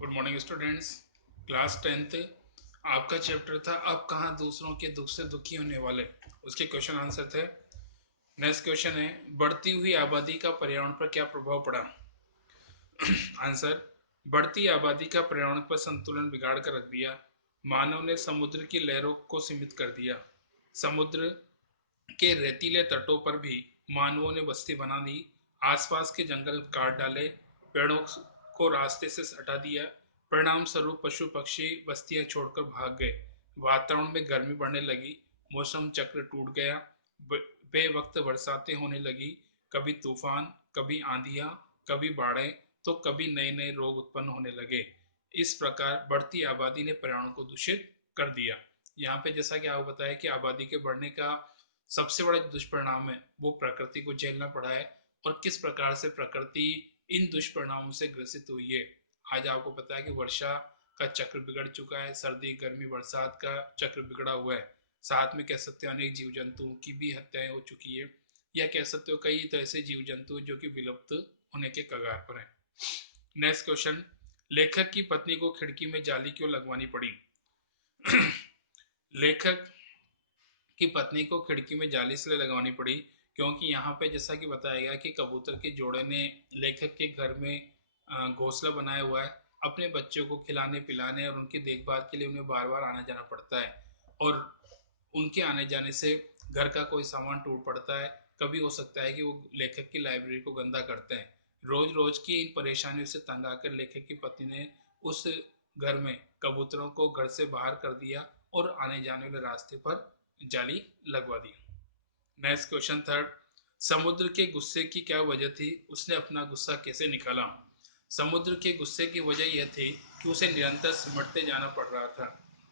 Good morning students. Class 10th आपका chapter था अब कहाँ दूसरों के दुख से दुखी होने वाले, उसके क्वेश्चन आंसर थे। नेक्स्ट क्वेश्चन है, बढ़ती हुई आबादी का पर्यावरण पर क्या प्रभाव पड़ा। आंसर, बढ़ती आबादी का पर्यावरण पर संतुलन बिगाड़ कर रख दिया। मानव ने समुद्र की लहरों को सीमित कर दिया। समुद्र के रेतीले तटों पर भी मानवों ने बस्ती बना दी। आसपास के जंगल काट डाले, पेड़ों को रास्ते से हटा दिया। परिणाम स्वरूप पशु पक्षी बस्तियां छोड़कर भाग गए। वातावरण में गर्मी बढ़ने लगी, मौसम चक्र टूट गया, बेवक्त बरसातें होने लगी। कभी तूफान, कभी आंधियां, कभी बाढ़ें, तो कभी नए नए रोग उत्पन्न होने लगे। इस प्रकार बढ़ती आबादी ने पर्यावरण को दूषित कर दिया। यहाँ पे जैसा कि आपको बताया कि आबादी के बढ़ने का सबसे बड़ा दुष्परिणाम है वो प्रकृति को झेलना पड़ा है, और किस प्रकार से प्रकृति इन दुष्परिणामों से ग्रसित हुई है। आज आपको पता है कि वर्षा का चक्र बिगड़ चुका है, सर्दी गर्मी बरसात का चक्र बिगड़ा हुआ है। साथ में कह सकते हैं अनेक जीव जंतुओं की भी हत्याएं हो चुकी है, या कह सकते हो कई तरह से जीव जंतु जो कि विलुप्त होने के कगार पर है। नेक्स्ट क्वेश्चन, लेखक की पत्नी को खिड़की में जाली क्यों लगवानी पड़ी। लेखक की पत्नी को खिड़की में जाली इसलिए लगवानी पड़ी क्योंकि यहाँ पे जैसा कि बताया गया कि कबूतर के जोड़े ने लेखक के घर में घोंसला बनाया हुआ है। अपने बच्चों को खिलाने पिलाने और उनकी देखभाल के लिए उन्हें बार बार आना जाना पड़ता है, और उनके आने जाने से घर का कोई सामान टूट पड़ता है। कभी हो सकता है कि वो लेखक की लाइब्रेरी को गंदा करते हैं। रोज रोज की इन परेशानियों से तंग आकर लेखक की पत्नी ने उस घर में कबूतरों को घर से बाहर कर दिया और आने जाने वाले रास्ते पर जाली लगवा दी। नेक्स्ट क्वेश्चन थर्ड, समुद्र के गुस्से की क्या वजह थी, उसने अपना गुस्सा कैसे निकाला। समुद्र के गुस्से की वजह यह थी कि उसे निरंतर सिमटते जाना पड़ रहा था।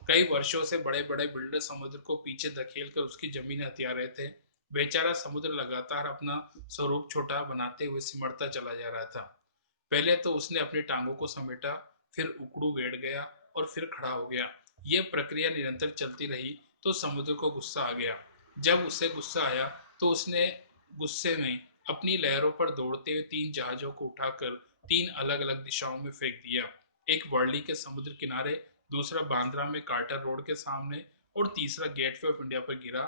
कई वर्षों से बड़े बड़े बिल्डर समुद्र को पीछे धकेल कर उसकी जमीन हथिया रहे थे। बेचारा समुद्र लगातार अपना स्वरूप छोटा बनाते हुए सिमटता चला जा रहा था। पहले तो उसने अपनी टांगों को समेटा, फिर उकड़ू बैठ गया और फिर खड़ा हो गया। यह प्रक्रिया निरंतर चलती रही तो समुद्र को गुस्सा आ गया। जब उसे गुस्सा आया तो उसने गुस्से में अपनी लहरों पर दौड़ते हुए 3 जहाजों को उठाकर 3 अलग अलग दिशाओं में फेंक दिया। एक वर्ली के समुद्र किनारे, दूसरा बांद्रा में कार्टर रोड के सामने, और तीसरा गेटवे ऑफ इंडिया पर गिरा।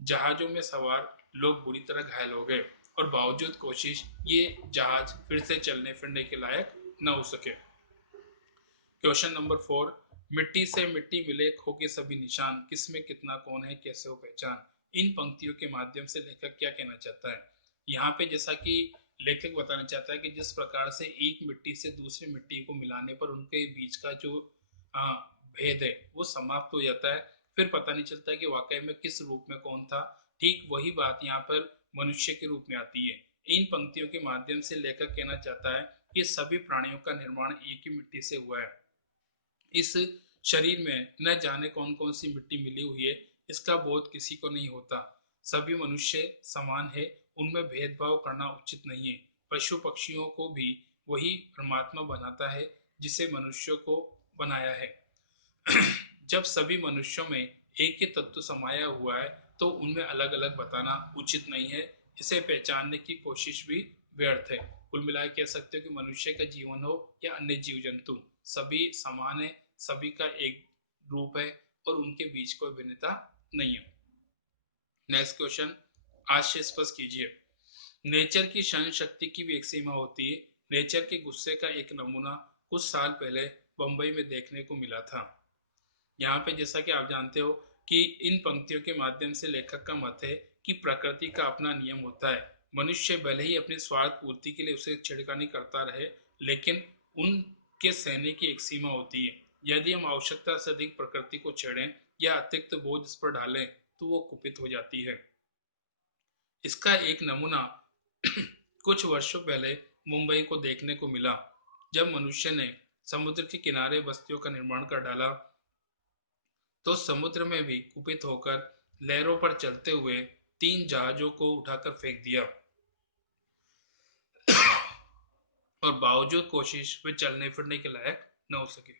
जहाजों में सवार लोग बुरी तरह घायल हो गए, और बावजूद कोशिश ये जहाज फिर से चलने फिरने के लायक न हो सके। क्वेश्चन नंबर 4, मिट्टी से मिट्टी मिले खो के सभी निशान, किसमें कितना कौन है कैसे हो पहचान। इन पंक्तियों के माध्यम से लेखक क्या कहना चाहता है। यहाँ पे जैसा कि लेखक बताना चाहता है कि जिस प्रकार से एक मिट्टी से दूसरी मिट्टी को मिलाने पर उनके बीच का जो भेद है वो समाप्त हो जाता है, फिर पता नहीं चलता कि वाकई में किस रूप में कौन था। ठीक वही बात यहाँ पर मनुष्य के रूप में आती है। इन पंक्तियों के माध्यम से लेखक कहना चाहता है कि सभी प्राणियों का निर्माण एक ही मिट्टी से हुआ है। इस शरीर में न जाने कौन कौन सी मिट्टी मिली हुई है, इसका बोध किसी को नहीं होता। सभी मनुष्य समान है, उनमें भेदभाव करना उचित नहीं है। पशु पक्षियों को भी वही परमात्मा बनाता है जिसे मनुष्यों को बनाया है। जब सभी मनुष्यों में एक ही तत्व समाया हुआ है तो उनमें अलग अलग बताना उचित नहीं है। इसे पहचानने की कोशिश भी व्यर्थ है। कुल मिलाकर कह सकते हो कि मनुष्य का जीवन हो या अन्य जीव जंतु, सभी समान है, सभी का एक रूप है और उनके बीच कोई भिन्नता नहीं है। नेक्स्ट क्वेश्चन, आज से स्पष्ट कीजिए। नेचर की सहन शक्ति की भी एक सीमा होती है। नेचर के गुस्से का एक नमूना कुछ साल पहले बंबई में देखने को मिला था। यहाँ पे जैसा कि आप जानते हो कि इन पंक्तियों के माध्यम से लेखक का मत है कि प्रकृति का अपना नियम होता है। मनुष्य भले ही अपनी स्वार्थ पूर्ति के लिए उसे छिड़कानी करता रहे, लेकिन उनके सहने की एक सीमा होती है। यदि हम आवश्यकता से अधिक प्रकृति को छेड़ें या अतिरिक्त बोझ इस पर डालें तो वो कुपित हो जाती है। इसका एक नमूना कुछ वर्षों पहले मुंबई को देखने को मिला, जब मनुष्य ने समुद्र के किनारे बस्तियों का निर्माण कर डाला तो समुद्र में भी कुपित होकर लहरों पर चलते हुए 3 जहाजों को उठाकर फेंक दिया, और बावजूद कोशिश वे चलने फिरने के लायक न हो सके।